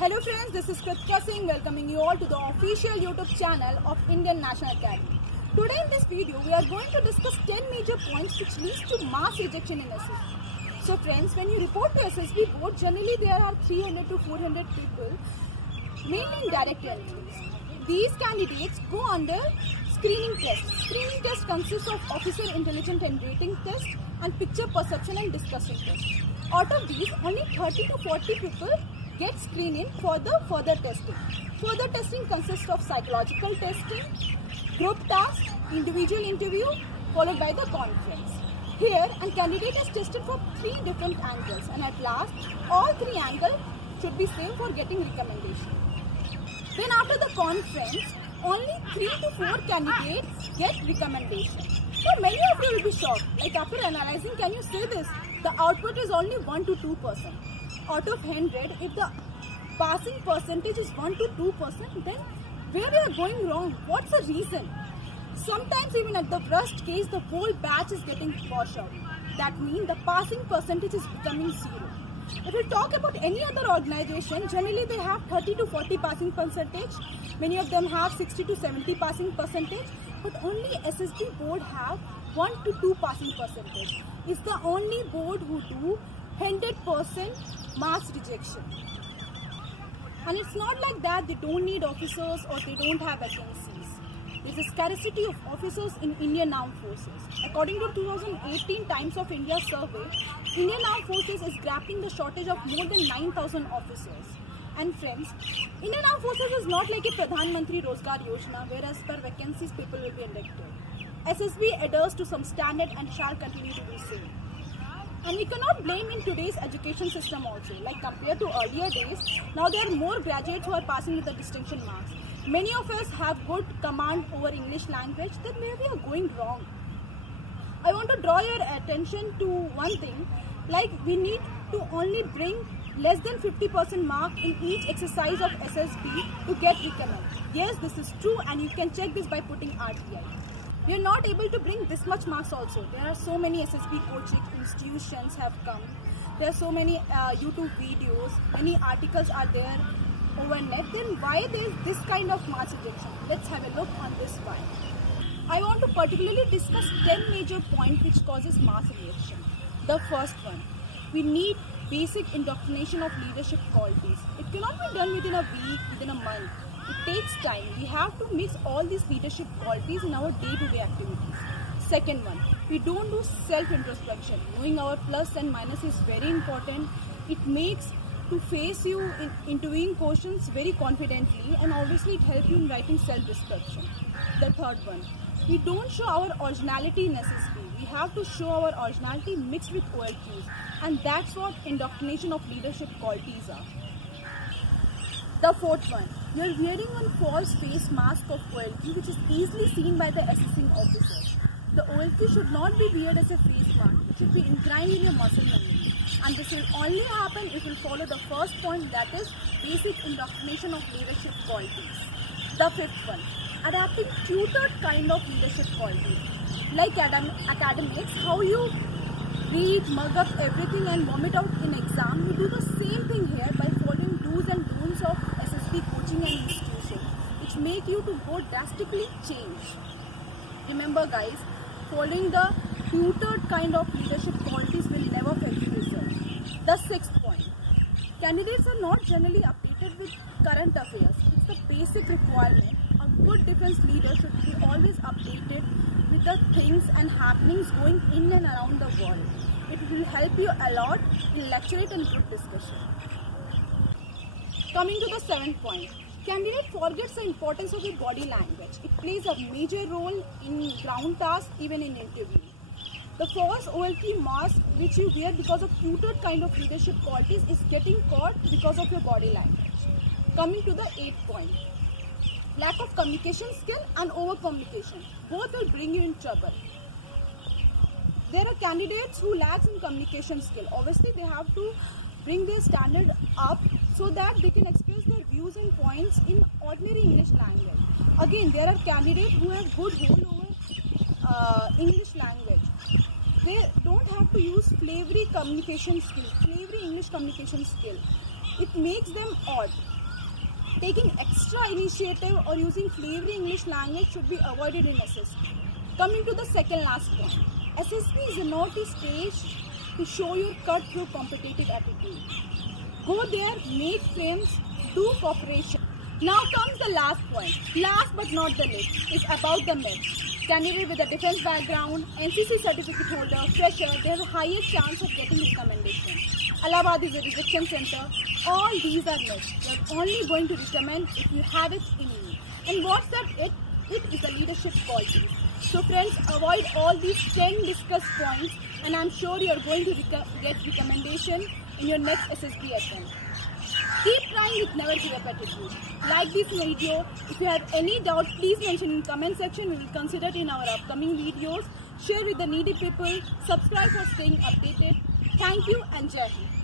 Hello friends, this is Kritika Singh welcoming you all to the official YouTube channel of Indian National Academy. Today in this video, we are going to discuss 10 major points which leads to mass rejection in SSB. So friends, when you report to SSB board, generally there are 300 to 400 people, mainly in direct entries. These candidates go under screening test. Screening test consists of officer intelligence and rating test and picture perception and discussion test. Out of these, only 30 to 40 people get screened in for the further testing. Further testing consists of psychological testing, group task, individual interview, followed by the conference. Here, a candidate is tested from 3 different angles, and at last, all 3 angles should be same for getting recommendation. Then after the conference, only 3 to 4 candidates get recommendation. So many of you will be shocked. Like after analyzing, can you say this? The output is only 1 to 2%. Out of 100, if the passing percentage is 1 to 2%, then where we are going wrong? What's the reason? Sometimes even at the worst case, the whole batch is getting washed out. That means the passing percentage is becoming 0. If we talk about any other organization, generally they have 30 to 40 passing percentage. Many of them have 60 to 70 passing percentage. But only SSB board have 1 to 2 passing percentage. It's the only board who do 100% mass rejection. And it's not like that they don't need officers or they don't have vacancies. There's a scarcity of officers in Indian Armed Forces. According to 2018 Times of India survey, Indian Armed Forces is grappling the shortage of more than 9,000 officers. And friends, Indian Armed Forces is not like a Pradhan Mantri Rozgar Yojana where as per vacancies people will be elected. SSB adheres to some standard and shall continue to do so. And we cannot blame in today's education system also. Like compared to earlier days, now there are more graduates who are passing with the distinction marks. Many of us have good command over English language, then where we are going wrong. I want to draw your attention to one thing, like we need to only bring less than 50% mark in each exercise of SSB to get recommended. Yes, this is true and you can check this by putting RTI. We are not able to bring this much marks also. There are so many SSB coaching institutions have come. There are so many YouTube videos, many articles are there over net. Then why there is this kind of mass rejection? Let's have a look on this one. I want to particularly discuss 10 major points which causes mass rejection. The first one, we need basic indoctrination of leadership qualities. It cannot be done within a week, within a month. It takes time. We have to mix all these leadership qualities in our day-to-day activities. Second one, we don't do self-introspection. Knowing our plus and minus is very important. It makes to face you in interviewing questions very confidently, and obviously it helps you in writing self-description. The third one, we don't show our originality in SSB. We have to show our originality mixed with OLQs, and that's what indoctrination of leadership qualities are. The fourth one, you are wearing one false face mask of OLQ which is easily seen by the assessing officer. The OLQ should not be weared as a face mask. It should be ingrained in your muscle memory. And this will only happen if you follow the first point, that is basic indoctrination of leadership qualities. The fifth one, adapting tutored kind of leadership qualities. Like academics, how you read, mug up everything and vomit out in exam, you do the same thing here by following do's and don'ts of SSB coaching and institution, which make you to go drastically change. Remember guys, following the tutored kind of leadership qualities will never fetch you result. The sixth point, candidates are not generally updated with current affairs. It's the basic requirement. A good defense leader should be always updated with the things and happenings going in and around the world. It will help you a lot in lecturate and group discussion. Coming to the seventh point, candidate forgets the importance of your body language. It plays a major role in ground tasks, even in interview. The false OLQ mask which you wear because of tutored kind of leadership qualities is getting caught because of your body language. Coming to the eighth point, lack of communication skill and over communication. Both will bring you in trouble. There are candidates who lack in communication skill. Obviously, they have to bring their standard up so that they can express their views and points in ordinary English language. Again, there are candidates who have good hold over English language. They don't have to use flavory communication skill, flavory English communication skill. it makes them odd. Taking extra initiative or using flavory English language should be avoided in SSB. Coming to the second last point, SSB is not a stage to show your cut-through competitive attitude. Go there, make friends, do cooperation. Now comes the last point. Last but not the least is about the myths. Candidate with a defense background, NCC certificate holder, fresher, they have a higher chance of getting recommendation. Allahabad is a rejection center. All these are myths. You are only going to recommend if you have it in you. And what's that it? It is a leadership quality. So friends, avoid all these 10 discussed points and I'm sure you are going to get recommendation in your next SSB attempt. Keep trying with never give up attitude. Like this video. If you have any doubt, please mention in comment section. We will consider it in our upcoming videos. Share with the needy people. Subscribe for staying updated. Thank you and Jai Hind.